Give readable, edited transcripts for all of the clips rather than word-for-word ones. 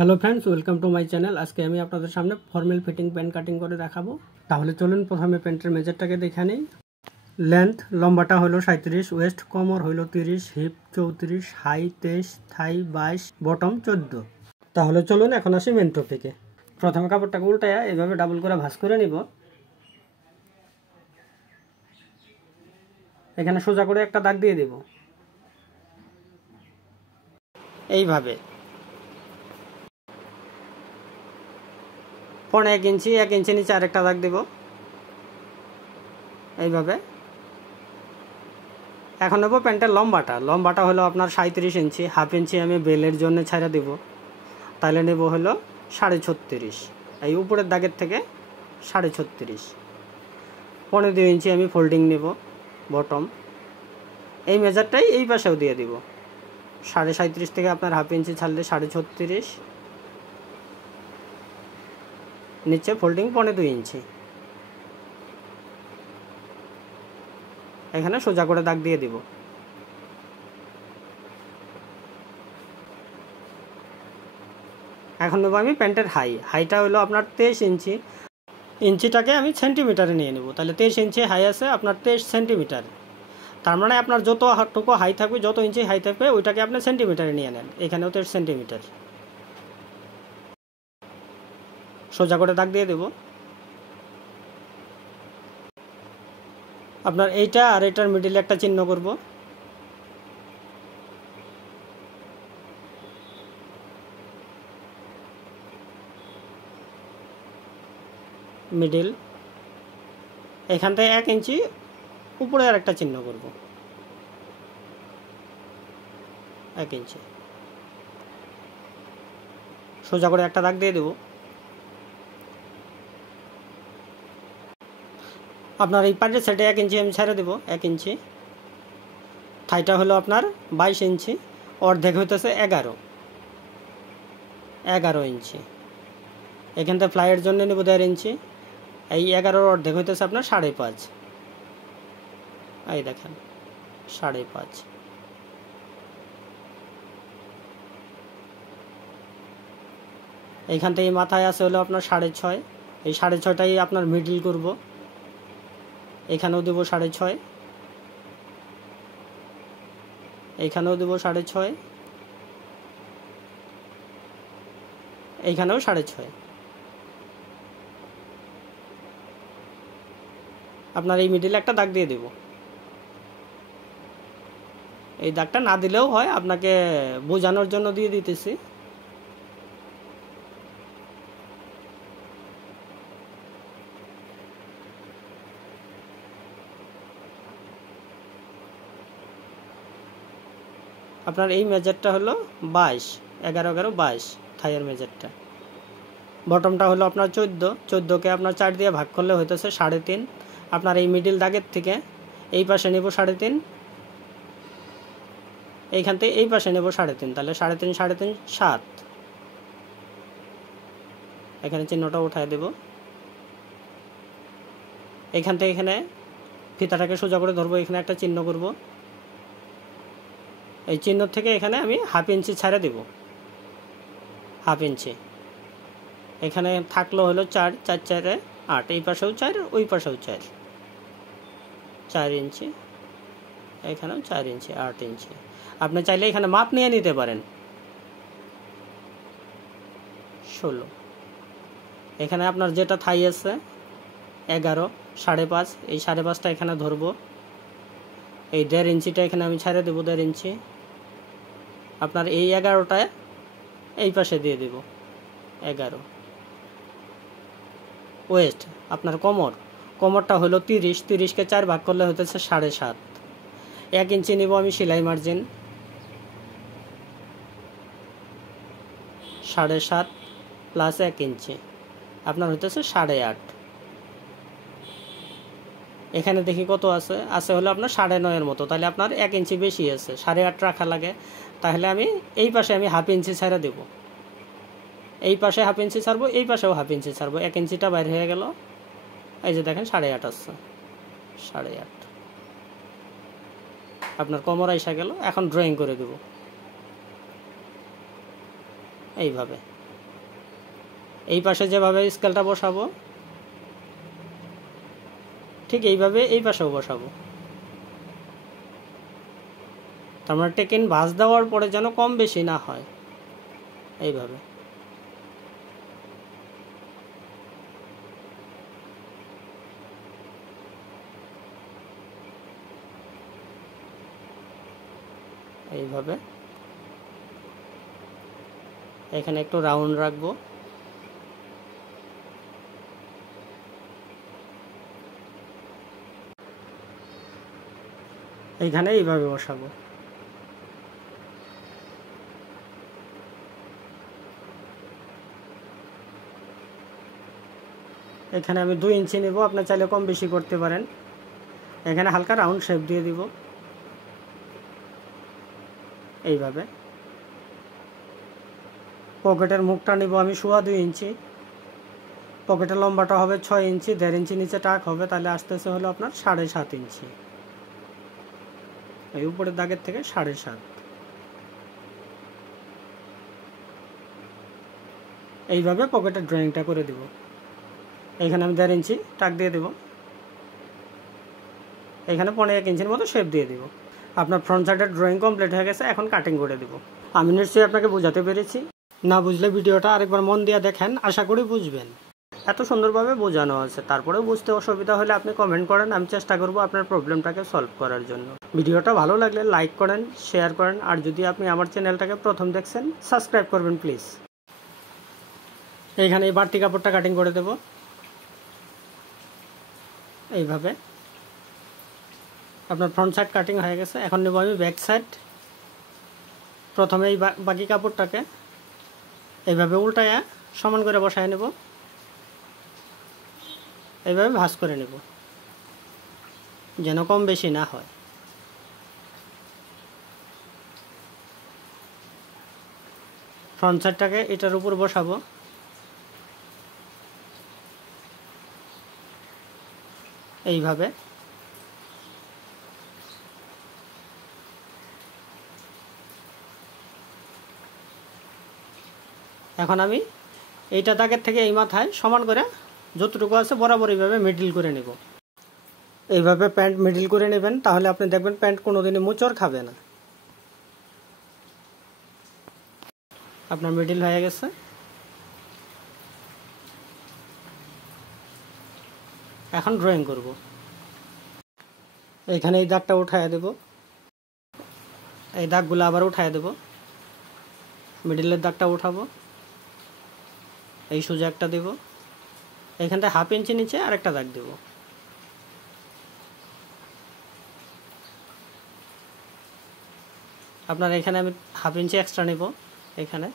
Hello friends, welcome to my channel. আজকে আমি আপনাদের সামনে ফর্মাল ফিটিং প্যান্ট কাটিং করে দেখাবো। তাহলে চলুন প্রথমে প্যান্টের মেজারটাকে দেখে নিই। লেন্থ লম্বাটা হলো 37, ওয়েস্ট কমর হলো 30, হিপ 34, হাই 23, থাই 22, বটম 14। তাহলে চলুন এখন আসি মেন টপিকে। প্রথমে কাপড়টাকে উল্টায় এইভাবে ডাবল করে ভাঁজ করে নিব। এখানে সোজা করে একটা দাগ দিয়ে দেব এইভাবে। 1.5 ইঞ্চি 1 ইঞ্চি নিচে আরেকটা দাগ দেব এইভাবে। এখন নেব প্যান্টের লম্বাটা হলো আপনার 37 ইঞ্চি, হাফ ইঞ্চি আমি বেলের জন্য ছাড়া দেব, তাহলে নেব হলো 36.5। এই উপরের দাগের থেকে 36.5। 1.5 ইঞ্চি আমি ফোল্ডিং নেব বটম। এই মেজারটাই এই পাশেও দিয়ে দিব। 37.5 থেকে আপনার হাফ ইঞ্চি ছাড়লে 36.5, নিচে ফোল্ডিং 1.5 ইঞ্চি। এখানে সোজা করে দাগ দিয়ে দিব। এখন নেব আমি প্যান্টের হাইটা হলো আপনার 23 ইঞ্চি। ইঞ্চিটাকে আমি সেন্টিমিটারে নিয়ে নেব, তাহলে 23 ইঞ্চি হাই আছে আপনার 23 সেন্টিমিটার। তার মানে আপনার যতটুকু হাই থাকবে, যত ইঞ্চি হাই থাকবে ওইটাকে আপনি সেন্টিমিটারে নিয়ে নেন। এখানেও 23 সেন্টিমিটার। সোজা করে দাগ দিয়ে দেব। আপনার এইটা আর এটার মিডিলে একটা চিহ্ন করব। মিডিল এখান থেকে 1 ইঞ্চি উপরে আর একটা চিহ্ন করব, 1 ইঞ্চি। সোজা করে একটা দাগ দিয়ে দেব। আপনার এই পাটের সাইডে 1 ইঞ্চি আমি ছেড়ে দেব, 1 ইঞ্চি। থাইটা হলো আপনার 22 ইঞ্চি, অর্ধেক হইতেছে 11 ইঞ্চি। এখান থেকে ফ্লাইয়ের জন্য নেব 1.5 ইঞ্চি। এই 11 অর্ধেক হইতেছে আপনার 5.5। এই দেখেন 5.5। এইখান থেকে মাথায় আছে হলো আপনার 6.5। এই 6.5টাই আপনার মিডিল করব। এখানেও দেবো 6.5, এইখানেও দেবো 6.5, এইখানেও 6.5। আপনার এই মিডিলে একটা দাগ দিয়ে দেব। এই দাগটা না দিলেও হয়, আপনাকে বোঝানোর জন্য দিয়ে দিতেছি। আপনার এই মেজারটা হলো 22, 11 থাইয়ের মেজারটা। বটমটা হলো আপনার 14কে আপনার 4 দিয়ে ভাগ করলে হইতেছে 3.5। আপনার এই মিডিল দাগের থেকে এই পাশে নেব 3.5, এইখান থেকে এই পাশে নেব 3.5, তাহলে 3.5 7। এখানে চিহ্নটা উঠায় দেব। এখান থেকে এখানে ফিতাটাকে সোজা করে ধরবো, এখানে একটা চিহ্ন করব। এই চিহ্ন থেকে এখানে আমি হাফ ইঞ্চি ছেড়ে দেব, হাফ ইঞ্চি। এখানে থাকলো হলো 4, 4 4 8, এই পাশেও 4, ওই পাশেও 4 ইঞ্চি। এখানেও 4 ইঞ্চি, 8 ইঞ্চি। আপনি চাইলে এখানে মাপ নিয়ে নিতে পারেন। 16। এখানে আপনার যেটা থাই আছে 11, 5.5, এই 5.5টা এখানে ধরবো। এই 1.5 ইঞ্চিটা এখানে আমি ছেড়ে দেবো, 1.5 ইঞ্চি। আপনার এই 11টা এই পাশে দিয়ে দেব, 11। ওয়েস্ট আপনার কোমরটা হলো 30কে 4 ভাগ করলে হতেছে 7.5। 1 ইঞ্চি নিব আমি সেলাই মার্জিন, 7.5 প্লাস 1 ইঞ্চি আপনার হইতেছে 8.5। এখানে দেখি কত আছে হলো আপনার 9.5 মতো, তাহলে আপনার 1 ইঞ্চি বেশি আছে, 8.5 রাখা লাগে। তাহলে আমি এই পাশে আমি হাফ ইঞ্চি ছেড়ে দেব। এই পাশে হাফ ইঞ্চি ছাড়বো, এই পাশেও হাফ ইঞ্চি ছাড়বো। 1 ইঞ্চিটা বাইর হয়ে গেল। এই যে দেখেন 8.5 আসছে, 8.5 আপনার কোমর আইসা গেল। এখন ড্রয়িং করে দেব এইভাবে। এই পাশে যেভাবে স্কেলটা বসাবো ঠিক এইভাবে এই পাশেও বসাবো। তার মানে টেকেন ভাঁজ দেওয়ার পরে যেন কম বেশি না হয়, এইভাবে। এইভাবে এখানে একটু রাউন্ড রাখবো। এইখানে এইভাবে বসাবো। এখানে আমি 2 ইঞ্চি নেব, আপনার চাইলে কম বেশি করতে পারেন। এখানে হালকা রাউন্ড শেপ দিয়ে দিব এইভাবে। পকেটের মুখটা নেব আমি 2.25 ইঞ্চি। পকেটের লম্বাটা হবে 6 ইঞ্চি, 1.5 ইঞ্চি নিচে টাক হবে, তাহলে আসতেছে হলো আপনার 7.5 ইঞ্চি। এই উপরের দাগের থেকে 7.5। এইভাবে পকেটের ড্রয়িংটা করে দেব। এইখানে আমি 1.5 ইঞ্চি টাক দিয়ে দেব। এখানে 1.5 ইঞ্চির মতো শেপ দিয়ে দেব। আপনার ফ্রন্ট সাইডের ড্রয়িং কমপ্লিট হয়ে গেছে, এখন কাটিং করে দেব। আমি নিশ্চয়ই আপনাকে বোঝাতে পেরেছি। না বুঝলে ভিডিওটা আরেকবার মন দিয়ে দেখেন, আশা করি বুঝবেন। এত সুন্দরভাবে বোঝানো আছে, তারপরেও বুঝতে অসুবিধা হলে আপনি কমেন্ট করেন, আমি চেষ্টা করব আপনার প্রবলেমটাকে সলভ করার জন্য। ভিডিওটা ভালো লাগলে লাইক করেন, শেয়ার করেন, আর যদি আপনি আমার চ্যানেলটাকে প্রথম দেখছেন সাবস্ক্রাইব করবেন প্লিজ। এইখানে এই বাড়তি কাপড়টা কাটিং করে দেব এইভাবে। আপনার ফ্রন্ট সাইড কাটিং হয়ে গেছে, এখন নেব আমি ব্যাক সাইড। প্রথমে এই বাকি কাপড়টাকে এইভাবে উল্টায়া সমান করে বসায় নেব, এইভাবে ভাঁজ করে নেব যেন কম বেশি না হয়। ফ্রন্ট সাইডটাকে এটার উপর বসাবো এইভাবে। এখন আমি এইটা দাগের থেকে এই মাথায় সমান করে যতটুকু আছে বরাবর এইভাবে মিডল করে নেব। এইভাবে প্যান্ট মিডল করে নেবেন, তাহলে আপনি দেখবেন প্যান্ট কোনোদিনই মোচড় খাবে না। আপনার মিডল হয়ে গেছে। এখন ড্রয়িং করব। এইখানে এই দাগটা উঠায় দেব, এই দাগগুলো আবার উঠায় দেব। মিডলের দাগটা উঠাবো, এই সোজা একটা দেব। এইখানটায় 1/2 ইঞ্চি নিচে আরেকটা দাগ দেব। আপনার এখানে আমি 1/2 ইঞ্চি এক্সট্রা নেব। এখানে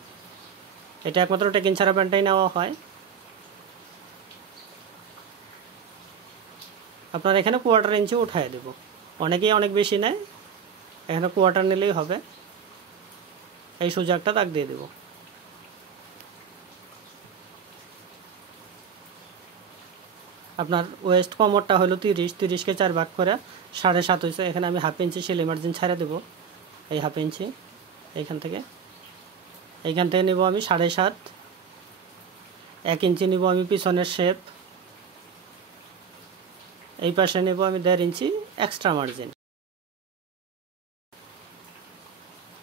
এটা একমাত্র টেকিং ছাড়া প্যান্টটাই নেওয়া হয়। আপনার এখানে 1/4 ইঞ্চি উঠায় দেব। অনেকেই অনেক বেশি নেয়, এখানে 1/4 নিলেই হবে। এই সোজা একটা দাগ দিয়ে দেব। আপনার ওয়েস্ট কমরটা হলো 30কে 4 ভাগ করে 7.5 হয়েছে। এখানে আমি 1/2 ইঞ্চি সেলাই মার্জিন ছাড়া দেব। এই 1/2 ইঞ্চি এইখান থেকে নেব আমি 7.5। 1 ইঞ্চি নেব আমি পিছনের শেপ। এই পাশে নেব আমি 1.5 ইঞ্চি এক্সট্রা মার্জিন।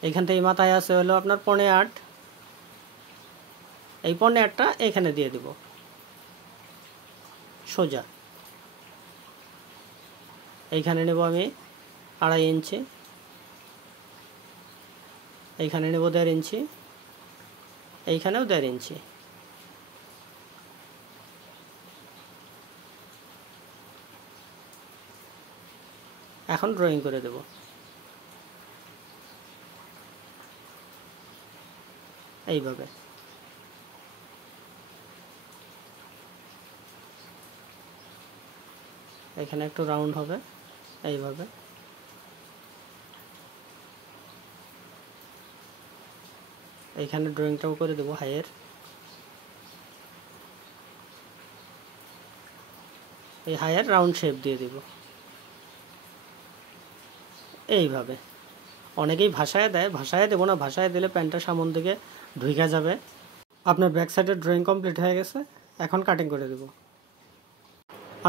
এইখান থেকে মাথায় আছে হলো আপনার 1.5। এই 1.5টা এখানে দিয়ে দেব সোজা। এইখানে নেব আমি 2.5 ইঞ্চি। এইখানে নেব 1.5 ইঞ্চি। এইখানেও 1.5 ইঞ্চি। এখন ড্রয়িং করে দেব। এইভাবে এখানে একটু রাউন্ড হবে এইভাবে। এইখানে ড্রয়িংটাও করে দেব হাইয়ের। এই হাইয়ের রাউন্ড শেপ দিয়ে দেব এইভাবে। অনেকেই ভাসায় দেয়, ভাসায় দেবো না, ভাসায় দিলে প্যান্টটা সামন দিকে ঢুকে যাবে। আপনার ব্যাক সাইডের ড্রয়িং কমপ্লিট হয়ে গেছে, এখন কাটিং করে দেব।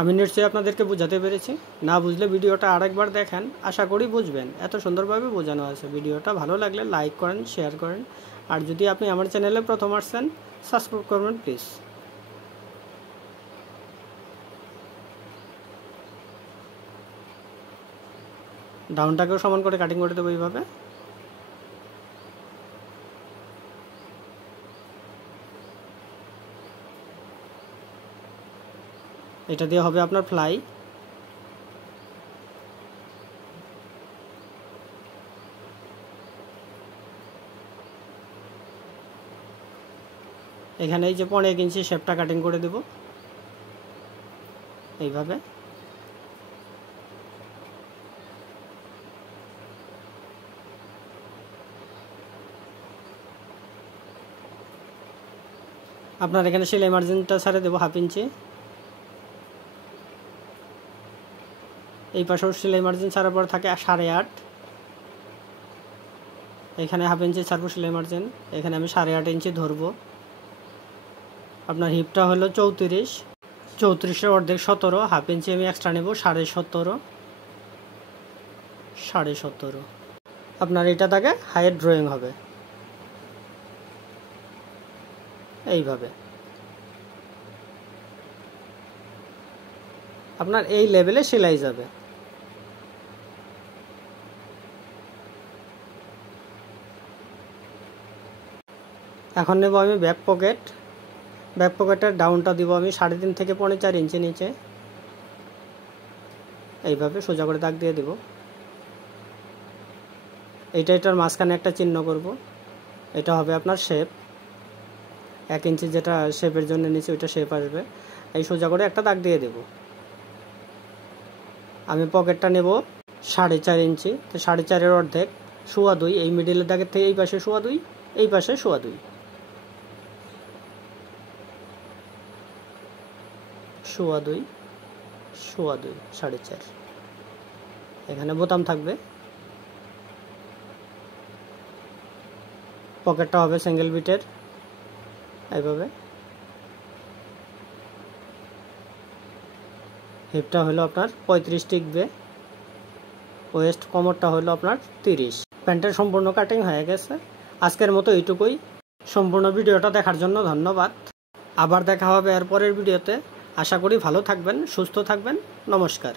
আমি নিশ্চয়ই আপনাদেরকে বোঝাতে পেরেছি। না বুঝলে ভিডিওটা আরেকবার দেখেন, আশা করি বুঝবেন। এত সুন্দরভাবে বোঝানো আছে। ভিডিওটা ভালো লাগলে লাইক করেন, শেয়ার করেন, আর যদি আপনি আমার চ্যানেলে প্রথম আসছেন সাবস্ক্রাইব করবেন প্লিজ। ডাউনটাকেও সমান করে কাটিং করে দেবো এইভাবে। এটা দিয়ে হবে আপনার ফ্লাই। এখানে এই যে 15 ইঞ্চি শেপটা কাটিং করে দেব এইভাবে। আপনার এখানে সেলাই মার্জিনটা ছাড়ে দেবো 1/2 ইঞ্চি। এই পাশেও সেলাই মার্জিন ছাড়ার পর থাকে 8.5। এখানে 1/2 ইঞ্চি ছাড়বো সেলাই মার্জিন। এখানে আমি 8.5 ইঞ্চি ধরবো। আপনার হিপটা হলো 34, 34-এর অর্ধেক 17, 1/2 ইঞ্চি আমি এক্সট্রা নেব 17.5। আপনার এটা থাকে হাইয়ের ড্রয়িং হবে এইভাবে। আপনার এই লেভেলে সেলাই যাবে। এখন নেব আমি ব্যাক পকেট। ব্যাক পকেটের ডাউনটা দিব আমি 3.5 থেকে 4.5 ইঞ্চি নিচে, এইভাবে সোজা করে দাগ দিয়ে দেব। এটার মাঝখানে একটা চিহ্ন করব। এটা হবে আপনার শেপ। 1 ইঞ্চি যেটা শেপের জন্য নিচে ওইটা শেপ আসবে। এই সোজা করে একটা দাগ দিয়ে দেব। আমি পকেটটা নেব 4.5 ইঞ্চি। তো 4.5-এর অর্ধেক 2.25। এই মিডিলের দাগের থেকে এই পাশে 2.25, এই পাশে 2.25, 4.5। এখানে বোতাম থাকবে। পকেটটা হবে সিঙ্গেল বিটের এইভাবে। হিপটা হলো আপনার 35 টিকবে। ওয়েস্ট কোমরটা হলো আপনার 30। প্যান্টের সম্পূর্ণ কাটিং হয়ে গেছে। আজকের মতো এইটুকুই। সম্পূর্ণ ভিডিওটা দেখার জন্য ধন্যবাদ। আবার দেখা হবে এর পরের ভিডিওতে। আশা করি ভালো থাকবেন, সুস্থ থাকবেন। নমস্কার।